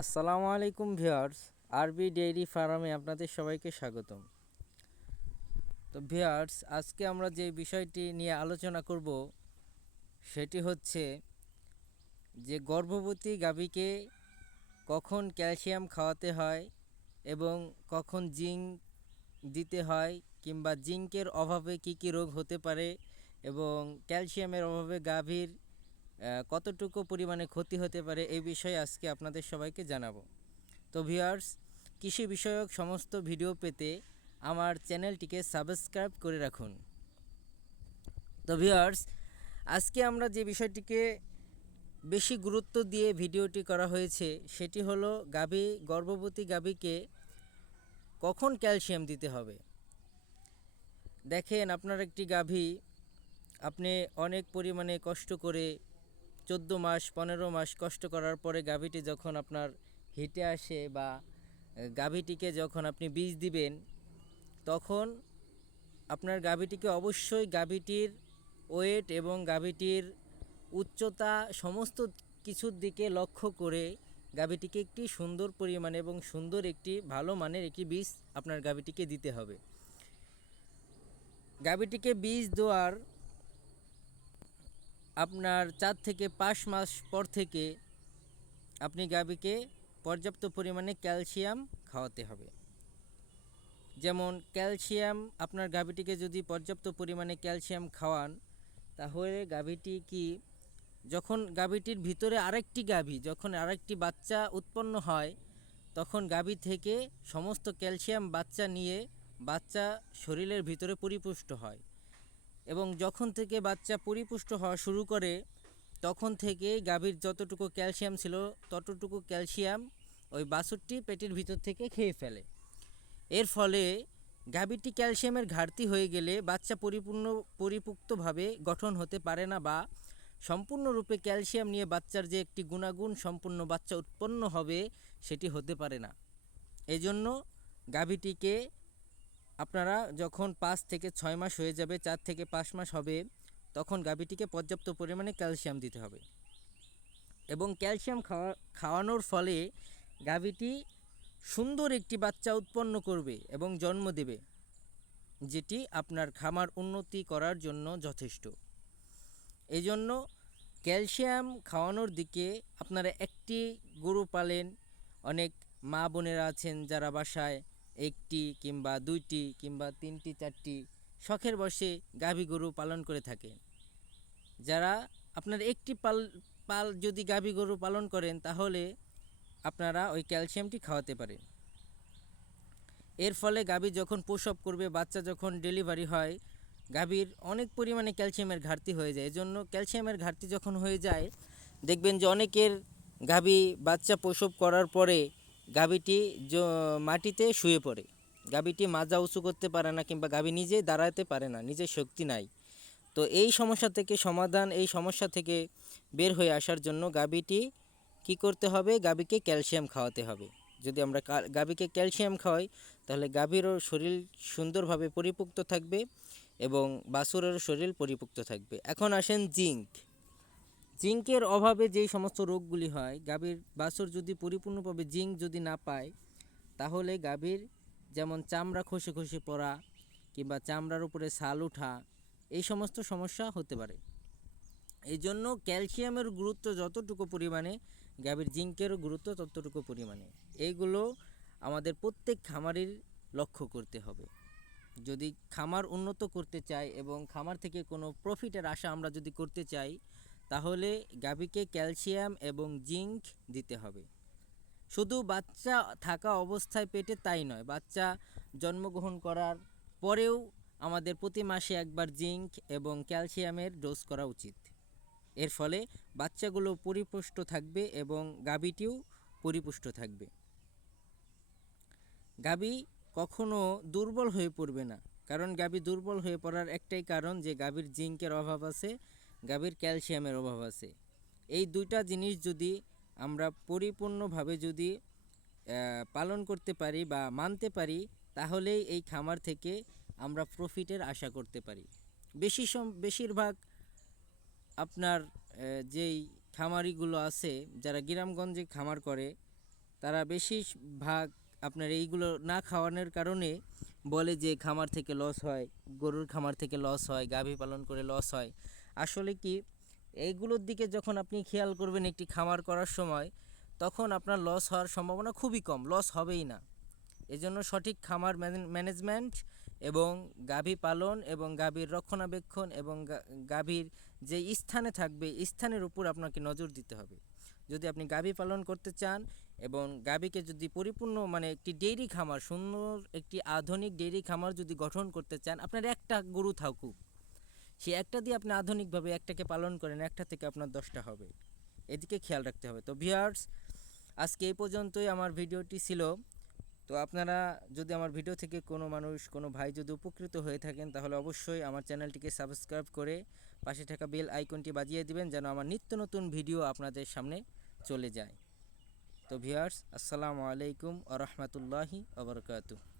আসসালামু আলাইকুম ভিউয়ার্স। আরবি ডেইরি ফার্মে আপনাদের সবাইকে স্বাগতম। তো ভিউয়ার্স, আজকে আমরা যে বিষয়টি নিয়ে আলোচনা করব সেটি হচ্ছে যে গর্ভবতী গাভীকে কখন ক্যালসিয়াম খাওয়াতে হয় এবং কখন জিঙ্ক দিতে হয়, কিংবা জিঙ্কের অভাবে কি কি রোগ হতে পারে এবং ক্যালসিয়ামের অভাবে গাভীর কতটুকু পরিমাণে ক্ষতি হতে পারে, এই বিষয়ে আজকে আপনাদের সবাইকে জানাবো। তো ভিউয়ার্স, কৃষি বিষয়ক সমস্ত ভিডিও পেতে আমার চ্যানেলটিকে সাবস্ক্রাইব করে রাখুন। তো ভিউয়ার্স, আজকে আমরা যে বিষয়টিকে বেশি গুরুত্ব দিয়ে ভিডিওটি করা হয়েছে সেটি হলো গর্ভবতী গাভীকে কখন ক্যালসিয়াম দিতে হবে। দেখেন, আপনার একটি গাভী আপনি অনেক পরিমাণে কষ্ট করে 14 মাস 15 মাস কষ্ট করার পরে গাভীটি যখন আপনার হিটে আসে বা গাভীটিকে যখন আপনি বীজ দিবেন, তখন আপনার গাভীটিকে অবশ্যই গাভীটির ওয়েট এবং গাভীটির উচ্চতা সমস্ত কিছুর দিকে লক্ষ্য করে গাভীটিকে একটি সুন্দর পরিমাণে এবং সুন্দর একটি ভালো মানের একটি বীজ আপনার গাভীটিকে দিতে হবে। গাভীটিকে বীজ দেওয়ার আপনার 4 থেকে 5 মাস পর থেকে আপনি গাভীকে পর্যাপ্ত পরিমাণে ক্যালসিয়াম খাওয়াতে হবে। যেমন ক্যালসিয়াম, আপনার গাভীটিকে যদি পর্যাপ্ত পরিমাণে ক্যালসিয়াম খাওয়ান, তাহলে গাভীটি কি, যখন গাভীটির ভিতরে যখন আরেকটি বাচ্চা উৎপন্ন হয়, তখন গাভী থেকে সমস্ত ক্যালসিয়াম বাচ্চা নিয়ে বাচ্চা শরীরের ভিতরে পরিপুষ্ট হয় এবং যখন থেকে বাচ্চা পরিপুষ্ট হওয়া শুরু করে, তখন থেকে গাভীর যতটুকু ক্যালসিয়াম ছিল ততটুকু ক্যালসিয়াম ওই বাছুরটি পেটের ভিতর থেকে খেয়ে ফেলে। এর ফলে গাভীটি ক্যালসিয়ামের ঘাটতি হয়ে গেলে বাচ্চা পরিপুক্তভাবে গঠন হতে পারে না, বা সম্পূর্ণরূপে ক্যালসিয়াম নিয়ে বাচ্চার যে একটি গুণাগুণ সম্পন্ন বাচ্চা উৎপন্ন হবে সেটি হতে পারে না। এজন্য গাভীটিকে আপনারা যখন 5 থেকে 6 মাস হয়ে যাবে, 4 থেকে 5 মাস হবে, তখন গাভীটিকে পর্যাপ্ত পরিমাণে ক্যালসিয়াম দিতে হবে এবং ক্যালসিয়াম খাওয়ানোর ফলে গাভীটি সুন্দর একটি বাচ্চা উৎপন্ন করবে এবং জন্ম দেবে, যেটি আপনার খামার উন্নতি করার জন্য যথেষ্ট। এই জন্য ক্যালসিয়াম খাওয়ানোর দিকে আপনারা একটি গরু পালেন, অনেক মা বোনেরা আছেন যারা বাসায় একটি কিংবা দুইটি কিংবা তিনটি চারটি শখের বশে গাভী গরু পালন করে থাকেন। যারা আপনার একটি পাল যদি গাভী গরু পালন করেন, তাহলে আপনারা ওই ক্যালসিয়ামটি খাওয়াতে পারেন। এর ফলে গাভী যখন প্রসব করবে, বাচ্চা যখন ডেলিভারি হয়, গাভীর অনেক পরিমাণে ক্যালসিয়ামের ঘাটতি হয়ে যায়। এজন্য ক্যালসিয়ামের ঘাটতি যখন হয়ে যায়, দেখবেন যে অনেকের গাভী বাচ্চা প্রসব করার পরে গাভীটি মাটিতে শুয়ে পড়ে, গাভীটি মাজা উঁচু করতে পারে না কিংবা গাভী নিজে দাঁড়াতে পারে না, নিজের শক্তি নাই। তো এই সমস্যা থেকে বের হয়ে আসার জন্য গাভীটি কি করতে হবে, গাভীকে ক্যালসিয়াম খাওয়াতে হবে। যদি আমরা গাভীকে ক্যালসিয়াম খাওয়াই, তাহলে গাভীরও শরীর সুন্দরভাবে পরিপুক্ত থাকবে এবং বাছুরেরও শরীর পরিপুক্ত থাকবে। এখন আসেন জিঙ্কের অভাবে যেই সমস্ত রোগগুলি হয়, গাভীর বাছুর যদি পরিপূর্ণভাবে জিঙ্ক যদি না পায়, তাহলে গাভীর যেমন চামড়া খসে খসে পড়া কিংবা চামড়ার উপরে ছাল ওঠা, এই সমস্ত সমস্যা হতে পারে। এই জন্য ক্যালসিয়ামের গুরুত্ব যতটুকু পরিমাণে, গাভীর জিঙ্কেরও গুরুত্ব ততটুকু পরিমাণে। এইগুলো আমাদের প্রত্যেক খামারের লক্ষ্য করতে হবে। যদি খামার উন্নত করতে চাই এবং খামার থেকে কোনো প্রফিটের আশা আমরা যদি করতে চাই, তাহলে গাভীকে ক্যালসিয়াম এবং জিঙ্ক দিতে হবে। শুধু বাচ্চা থাকা অবস্থায় পেটে তাই নয়, বাচ্চা জন্মগ্রহণ করার পরেও আমাদের প্রতি মাসে একবার জিঙ্ক এবং ক্যালসিয়ামের ডোজ করা উচিত। এর ফলে বাচ্চাগুলো পরিপুষ্ট থাকবে এবং গাভীটিও পরিপুষ্ট থাকবে। গাভী কখনো দুর্বল হয়ে পড়বে না, কারণ গাভী দুর্বল হয়ে পড়ার একটাই কারণ যে গাভীর জিঙ্কের অভাব আছে, গাভীর ক্যালসিয়ামের অভাব আছে। এই দুইটা জিনিস যদি আমরা পরিপূর্ণভাবে যদি পালন করতে পারি বা মানতে পারি, তাহলেই এই খামার থেকে আমরা প্রফিটের আশা করতে পারি। বেশিরভাগ আপনার যেই খামারিগুলো আছে যারা গ্রামগঞ্জে খামার করে, তারা বেশিরভাগ আপনার এইগুলো না খাওয়ানোর কারণে বলে যে খামার থেকে লস হয়, গরুর খামার থেকে লস হয়, গাভী পালন করে লস হয়। আসলে কি, এইগুলোর দিকে যখন আপনি খেয়াল করবেন একটি খামার করার সময়, তখন আপনার লস হওয়ার সম্ভাবনা খুবই কম, লস হবেই না। এজন্য সঠিক খামার ম্যানেজমেন্ট এবং গাভী পালন এবং গাভীর রক্ষণাবেক্ষণ এবং গাভীর যে স্থানে থাকবে স্থানের উপর আপনাকে নজর দিতে হবে। যদি আপনি গাভী পালন করতে চান এবং গাভীকে যদি পরিপূর্ণ মানে একটি ডেইরি খামার, সুন্দর একটি আধুনিক ডেইরি খামার যদি গঠন করতে চান, আপনার একটা গরু থাকুক, সে একটা দিয়ে আপনি আধুনিকভাবে একটাকে পালন করেন, একটা থেকে আপনার 10টা হবে। এদিকে খেয়াল রাখতে হবে। তো ভিউয়ার্স, আজকে এই পর্যন্তই আমার ভিডিওটি ছিল। তো আপনারা যদি আমার ভিডিও থেকে কোনো মানুষ, কোনো ভাই যদি উপকৃত হয়ে থাকেন, তাহলে অবশ্যই আমার চ্যানেলটিকে সাবস্ক্রাইব করে পাশে থাকা বেল আইকনটি বাজিয়ে দিবেন, যেন আমার নিত্য নতুন ভিডিও আপনাদের সামনে চলে যায়। তো ভিউয়ার্স, আসসালামু আলাইকুম ওয়া রাহমাতুল্লাহি ওয়া বারাকাতুহু।